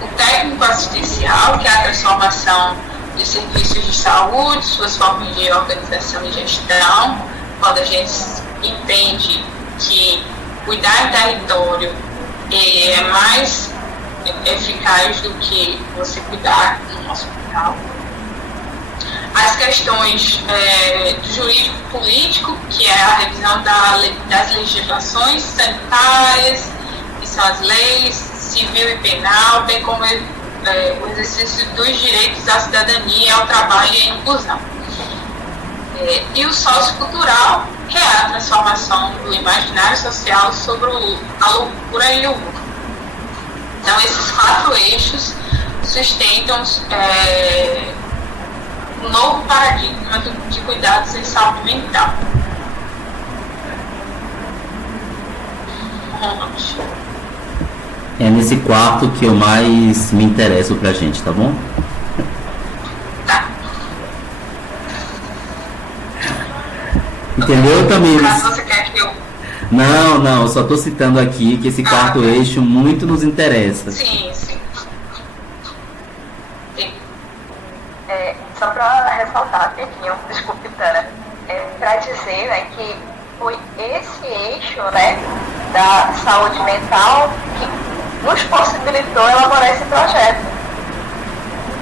O técnico assistencial, que é a transformação de serviços de saúde, suas formas de organização e gestão, quando a gente entende que cuidar em território é mais eficaz do que você cuidar em um hospital. As questões do jurídico político, que é a revisão das legislações sanitárias, que são as leis civil e penal, bem como o exercício dos direitos à cidadania, ao trabalho e à inclusão. E o sociocultural, que é a transformação do imaginário social sobre a loucura e o lucro. Então, esses quatro eixos sustentam um novo paradigma de cuidados em saúde mental. É nesse quarto que eu mais me interesso pra gente, tá bom? Tá. Entendeu, Tamires? Caso você quer que eu... Não, só tô citando aqui que esse quarto eixo muito nos interessa. Sim. Só para ressaltar rapidinho, desculpe, Tana, para dizer, né, que foi esse eixo, né, da saúde mental que nos possibilitou elaborar esse projeto,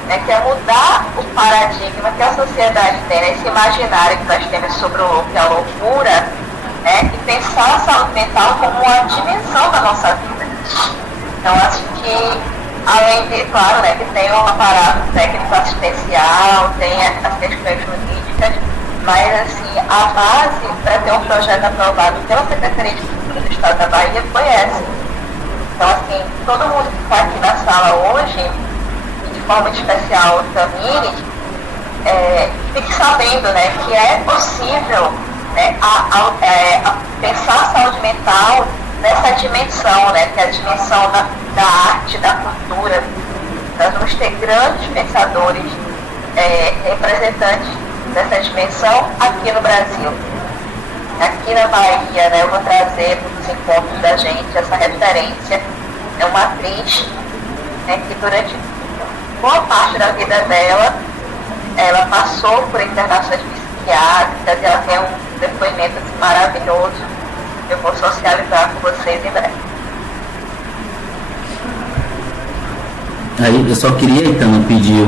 né, que é mudar o paradigma que a sociedade tem, né, esse imaginário que nós temos sobre o louco e a loucura, né, e pensar a saúde mental como uma dimensão da nossa vida. Então, acho que Além de, claro, né, que tem um aparato técnico assistencial, tem as questões jurídicas, mas assim, a base para ter um projeto aprovado pela Secretaria de Cultura do Estado da Bahia foi essa. Então, assim, todo mundo que está aqui na sala hoje, e de forma especial o Tamires, fique sabendo, né, que é possível, né, pensar a saúde mental nessa dimensão, né, que é a dimensão da arte, da cultura. Nós vamos ter grandes pensadores, representantes dessa dimensão aqui no Brasil. Aqui na Bahia, né, eu vou trazer para os encontros da gente essa referência. É uma atriz, né, que durante boa parte da vida dela, ela passou por internações psiquiátricas e ela tem um depoimento assim, maravilhoso. Eu vou socializar com vocês em breve. Aí eu só queria, então, pedir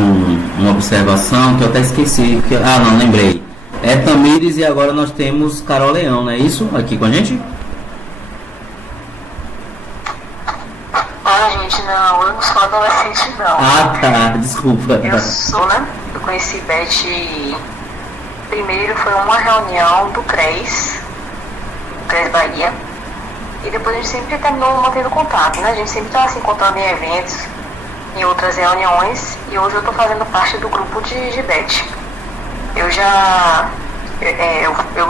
uma observação que eu até esqueci. Não, lembrei. É Tamires e agora nós temos Carol Leão, não é isso? Aqui com a gente? Gente, não, eu não sou adolescente, não. Tá, desculpa. Eu sou, né? Eu conheci Beth. Primeiro foi uma reunião do CRES Bahia. E depois a gente sempre terminou mantendo contato, né? A gente sempre está se encontrando em eventos, em outras reuniões. E hoje eu estou fazendo parte do grupo de Beth.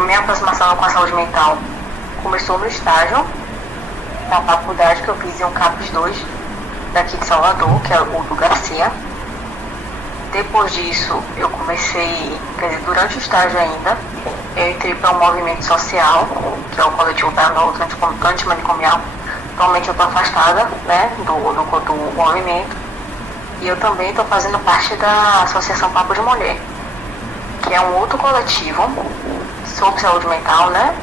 Minha aproximação com a saúde mental começou no estágio, na faculdade que eu fiz em um CAPES 2, daqui de Salvador, que é o do Garcia. Depois disso, eu comecei, durante o estágio ainda, eu entrei para um movimento social, que é o Coletivo Pernambuco Antimanicomial. Atualmente eu estou afastada, né, do movimento. E eu também estou fazendo parte da Associação Papo de Mulher, que é um outro coletivo sobre saúde mental, né?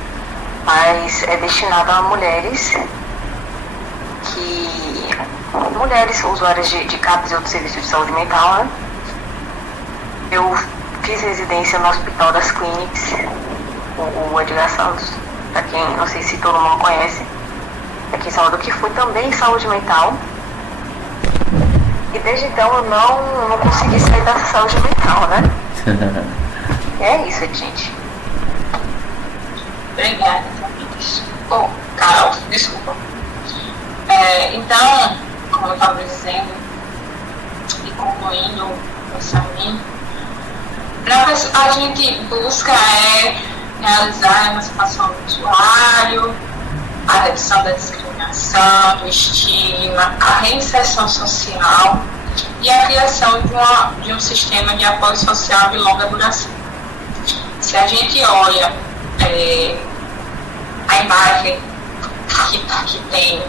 Mas é destinado a mulheres usuárias de CAPES e outros serviços de saúde mental, né? Eu fiz residência no Hospital das Clínicas, o Edgar Santos, para quem não sei se todo mundo conhece, aqui em Salvador, que foi também saúde mental. E desde então eu não consegui sair dessa saúde mental, né? É isso, gente. Obrigada, Tamires. Carol, desculpa. Então, como eu estava dizendo, e concluindo essa minha, a gente busca realizar a emancipação do usuário, a redução da discriminação, do estigma, a reinserção social e a criação de um sistema de apoio social de longa duração. Se a gente olha a imagem que tem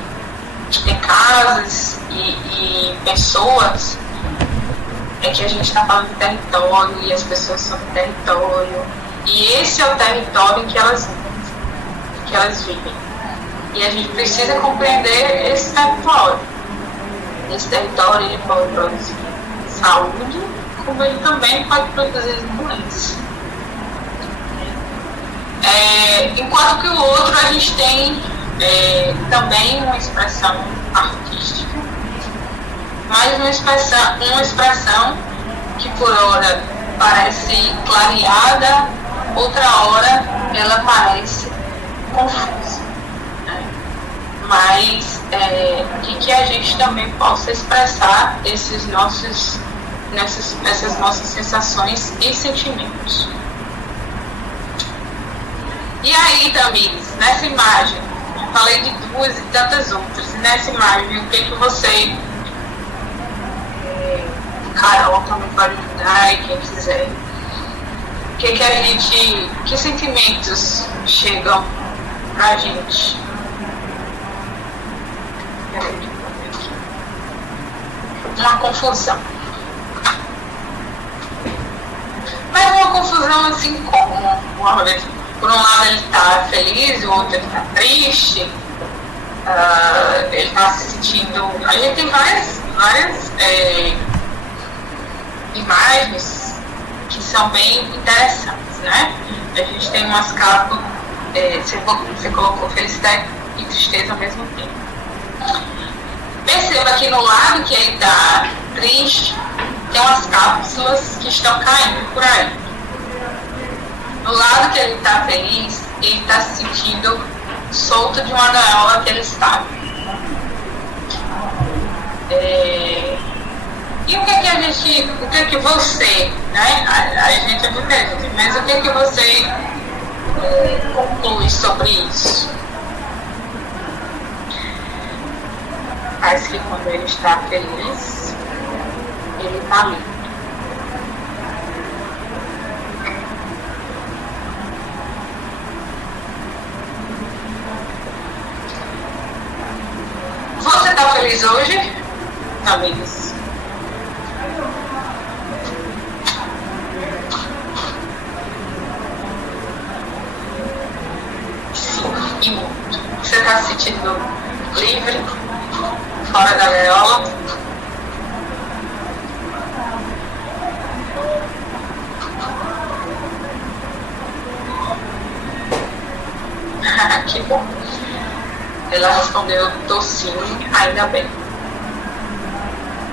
casas e pessoas, é que a gente está falando de território e as pessoas são do território, e esse é o território em que elas vivem. E a gente precisa compreender esse território. Esse território ele pode produzir saúde, como ele também pode produzir doenças. Enquanto que o outro a gente tem também uma expressão artística, mas uma expressão que por hora parece clareada, outra hora ela parece confusa, né? Mas que a gente também possa expressar essas nossas sensações e sentimentos. E aí, Tamires, nessa imagem, eu falei de duas e tantas outras, e nessa imagem, o que você, Carol também pode ajudar, e quem quiser, que sentimentos chegam pra gente? Uma confusão. Mas uma confusão assim como por um lado ele está feliz, o outro ele está triste, ele está se sentindo. A gente tem várias imagens que são bem interessantes, né? A gente tem umas capas, você colocou felicidade e tristeza ao mesmo tempo. Perceba que no lado que ele está triste, tem umas cápsulas que estão caindo por aí. No lado que ele está feliz, ele está se sentindo solto de uma gaiola que ele está. E o que que você, né? A gente é muita gente, mas o que você conclui sobre isso? Parece que quando ele está feliz, ele está lindo. Você está feliz hoje? Está feliz. Sim, e muito. Você está se sentindo livre? Fora da gaiola? Que bom. Ela respondeu, tô sim, ainda bem.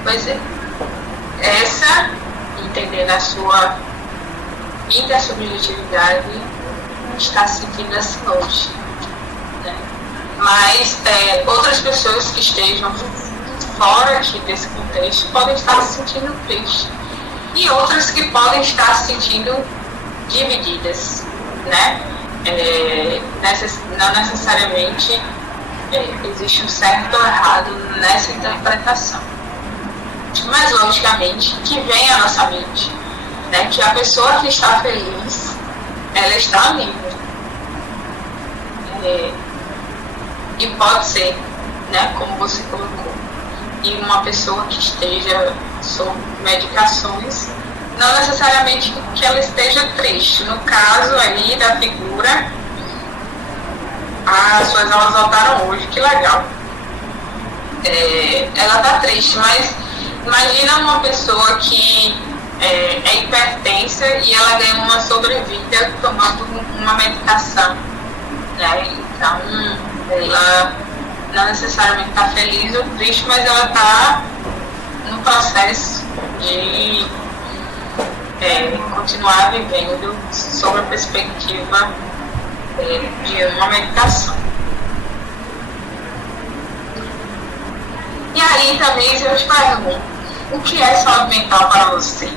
Pois é. Essa, entendendo a sua intersubjetividade, está se sentindo assim hoje. Né? Mas outras pessoas que estejam fora aqui desse contexto podem estar se sentindo tristes. E outras que podem estar se sentindo divididas. Né? Não necessariamente existe um certo ou errado nessa interpretação. Mas, logicamente, que vem à nossa mente, né, que a pessoa que está feliz, ela está livre. E pode ser, né, como você colocou, e uma pessoa que esteja sob medicações, não necessariamente que ela esteja triste. No caso ali da figura, as suas aulas voltaram hoje, que legal. Ela está triste, mas imagina uma pessoa que é hipertensa e ela ganha uma sobrevida tomando uma medicação. Né? Então, ela não necessariamente está feliz ou triste, mas ela está no processo de continuar vivendo sob a perspectiva de uma medicação. E aí também eu te pergunto, o que é saúde mental para você?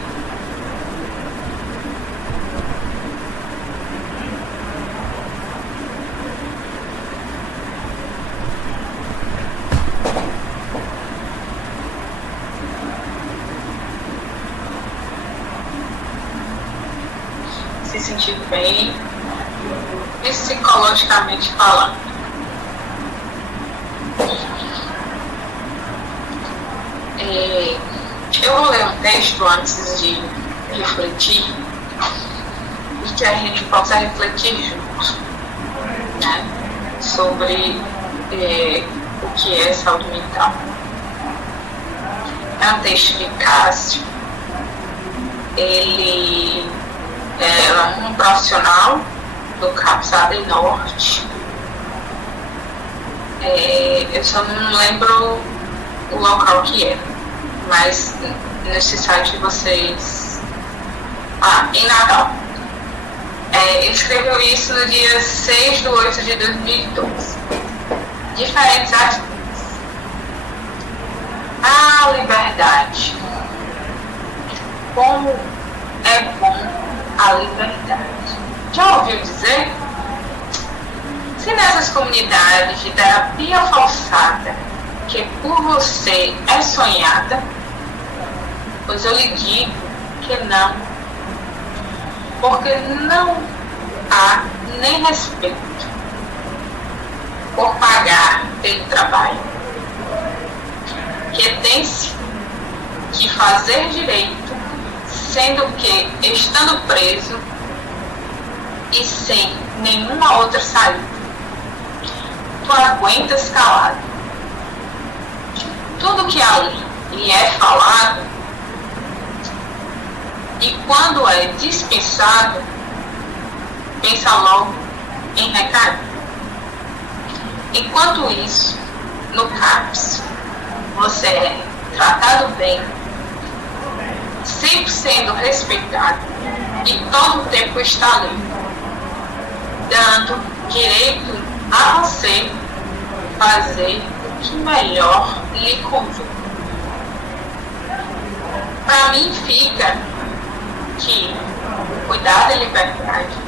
Se sentir bem, psicologicamente falando. Eu vou ler um texto antes de refletir e que a gente possa refletir juntos, né, sobre o que é saúde mental. É um texto de Cássio. Ele é um profissional do CAPS Adenorte. Eu só não lembro o local que é, mas nesse site vocês... em Natal. Ele escreveu isso no dia 6/8/2012. Diferentes atitudes. A liberdade. Como é bom a liberdade. Já ouviu dizer? Se nessas comunidades de terapia forçada, que por você é sonhada, pois eu lhe digo que não, porque não há nem respeito por pagar pelo trabalho, que tem-se que fazer direito, sendo que estando preso e sem nenhuma outra saída, tu aguentas calado. Tudo que ali lhe é falado, e quando é dispensado, pensa logo em recair. Enquanto isso, no CAPS, você é tratado bem, sempre sendo respeitado e todo o tempo está ali, dando direito a você fazer o que melhor lhe convém. Para mim fica que o cuidado em liberdade,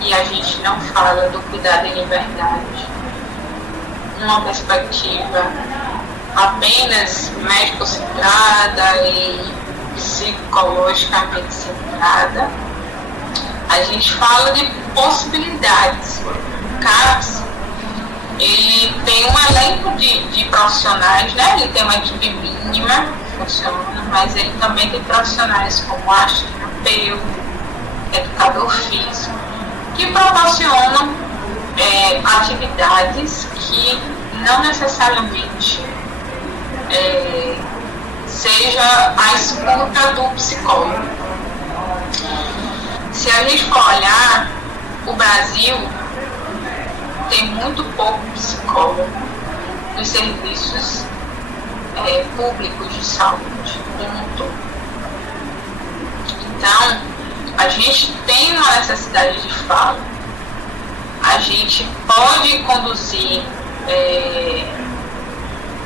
e a gente não fala do cuidado em liberdade numa perspectiva apenas médico-centrada e psicologicamente centrada, a gente fala de possibilidades. O CAPS, ele tem um elenco de profissionais, né? Ele tem uma equipe mínima que funciona, mas ele também tem profissionais como arteterapeuta, educador físico, que proporcionam atividades que não necessariamente seja a escuta do psicólogo. Se a gente for olhar, o Brasil tem muito pouco psicólogo nos serviços públicos de saúde como um todo. Então, a gente tem uma necessidade de fala. A gente pode conduzir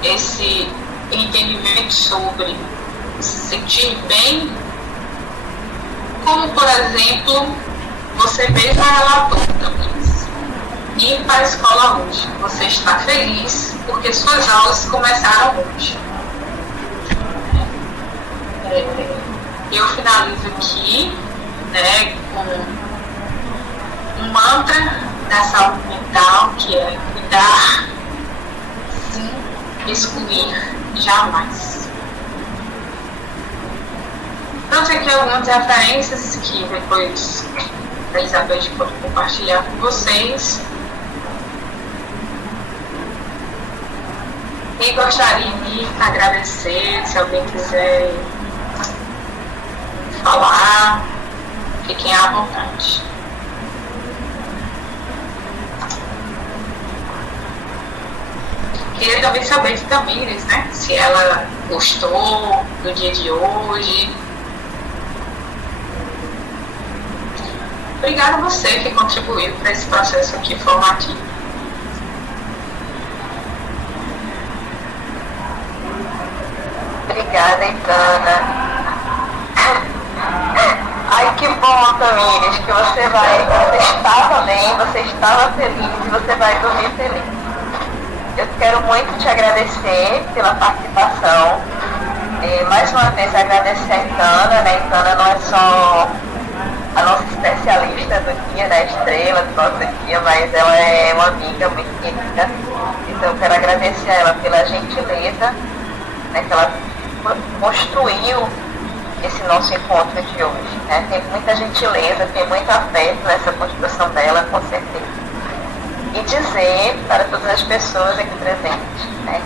esse entendimento sobre se sentir bem, como, por exemplo, você mesmo relatou também. Ir para a escola hoje. Você está feliz porque suas aulas começaram hoje. Eu finalizo aqui, né, com um mantra da saúde mental, que é cuidar, sim, excluir, jamais. Trouxe aqui algumas referências que depois a Elizabeth pode compartilhar com vocês. E gostaria de agradecer, se alguém quiser falar, fiquem à vontade. Queria também saber de Tamires, né? Se ela gostou do dia de hoje. Obrigada a você que contribuiu para esse processo aqui formativo. Obrigada, Itana. Ai, que bom, Tamires, que você estava bem, você estava feliz e você vai dormir feliz. Eu quero muito te agradecer pela participação. Mais uma vez agradecer a Itana, né? Itana não é só a nossa especialista do dia, né? A estrela do nosso dia, mas ela é uma amiga muito querida. Então eu quero agradecer a ela pela gentileza, né, que ela construiu esse nosso encontro de hoje, né? Tem muita gentileza, tem muito afeto nessa construção dela, com certeza. E dizer para todas as pessoas aqui presentes, né,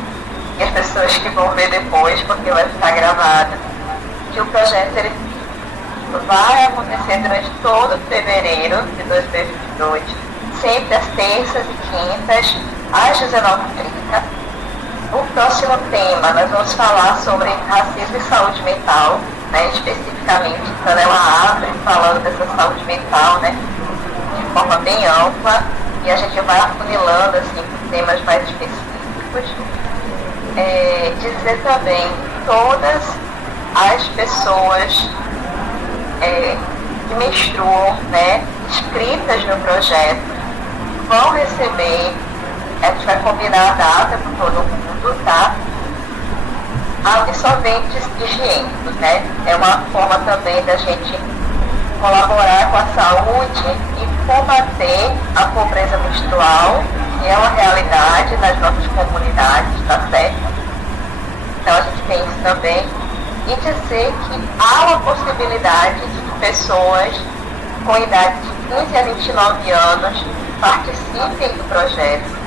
e as pessoas que vão ver depois, porque vai ficar gravado, que o projeto ele vai acontecer durante todo fevereiro de 2022, sempre às terças e quintas, às 19h30. O próximo tema, nós vamos falar sobre racismo e saúde mental, né, especificamente, então ela abre falando dessa saúde mental, né, de forma bem ampla, e a gente vai afunilando assim, temas mais específicos. Dizer também todas as pessoas que menstruam, né, inscritas no projeto, vão receber, a gente vai combinar a data com todo mundo, tá? Absorventes higiênicos, né? É uma forma também da gente colaborar com a saúde e combater a pobreza menstrual, que é uma realidade nas nossas comunidades, tá certo? Então a gente tem isso também. E dizer que há uma possibilidade de pessoas com idade de 15 a 29 anos participem do projeto,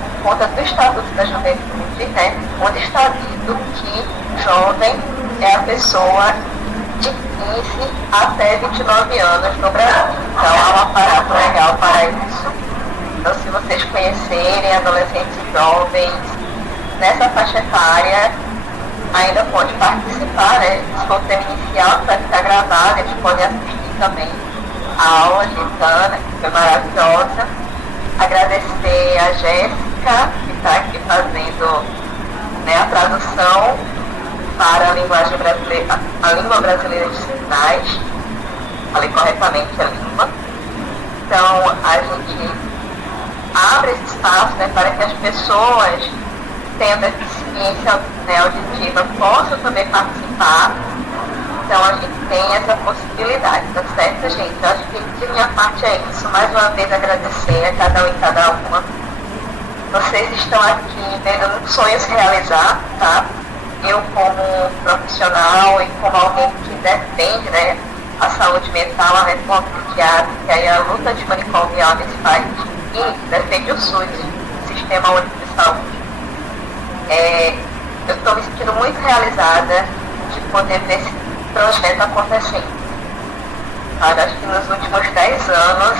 por conta do Estatuto da Juventude, né, onde está dito que jovem é a pessoa de 15 até 29 anos no Brasil. Então há um aparato legal para isso. Então, se vocês conhecerem adolescentes jovens nessa faixa etária ainda pode participar, né? Se for tema inicial, vai ficar gravado, eles podem assistir também a aula de Tana, que foi maravilhosa. Agradecer a Jéssica, que está aqui fazendo, né, a tradução para a linguagem brasileira, a língua brasileira de sinais, falei corretamente a língua. Então, a gente abre esse espaço, né, para que as pessoas tendo deficiência, né, auditiva possam também participar. Então, a gente tem essa possibilidade, tá certo, gente? Eu acho que de minha parte é isso. Mais uma vez, agradecer a cada um e cada uma. Vocês estão aqui vendo sonhos se realizar, tá? Eu, como profissional e como alguém que defende, né, a saúde mental, a reforma psiquiátrica e a luta de manicomial nesse país, e defende o SUS, o Sistema Único de Saúde. Eu estou me sentindo muito realizada de poder ver esse projeto acontecendo. Acho que nos últimos 10 anos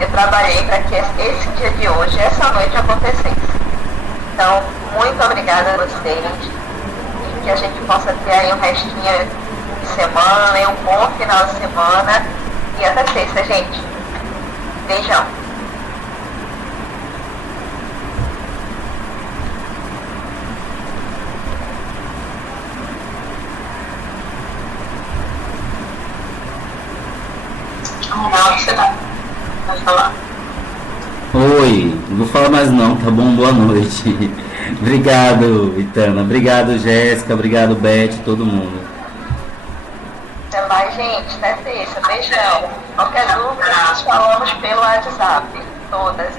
eu trabalhei para que esse dia de hoje, essa noite, acontecesse. Então, muito obrigada a vocês e que a gente possa ter aí um restinho de semana e um bom final de semana e até sexta, gente. Beijão. Você tá? Pode falar. Oi, não vou falar mais não, tá bom? Boa noite. Obrigado, Itana. Obrigado, Jéssica. Obrigado, Beth, todo mundo. Até mais, gente. Até sexta. Beijão. Qualquer dúvida, nós falamos pelo WhatsApp. Todas.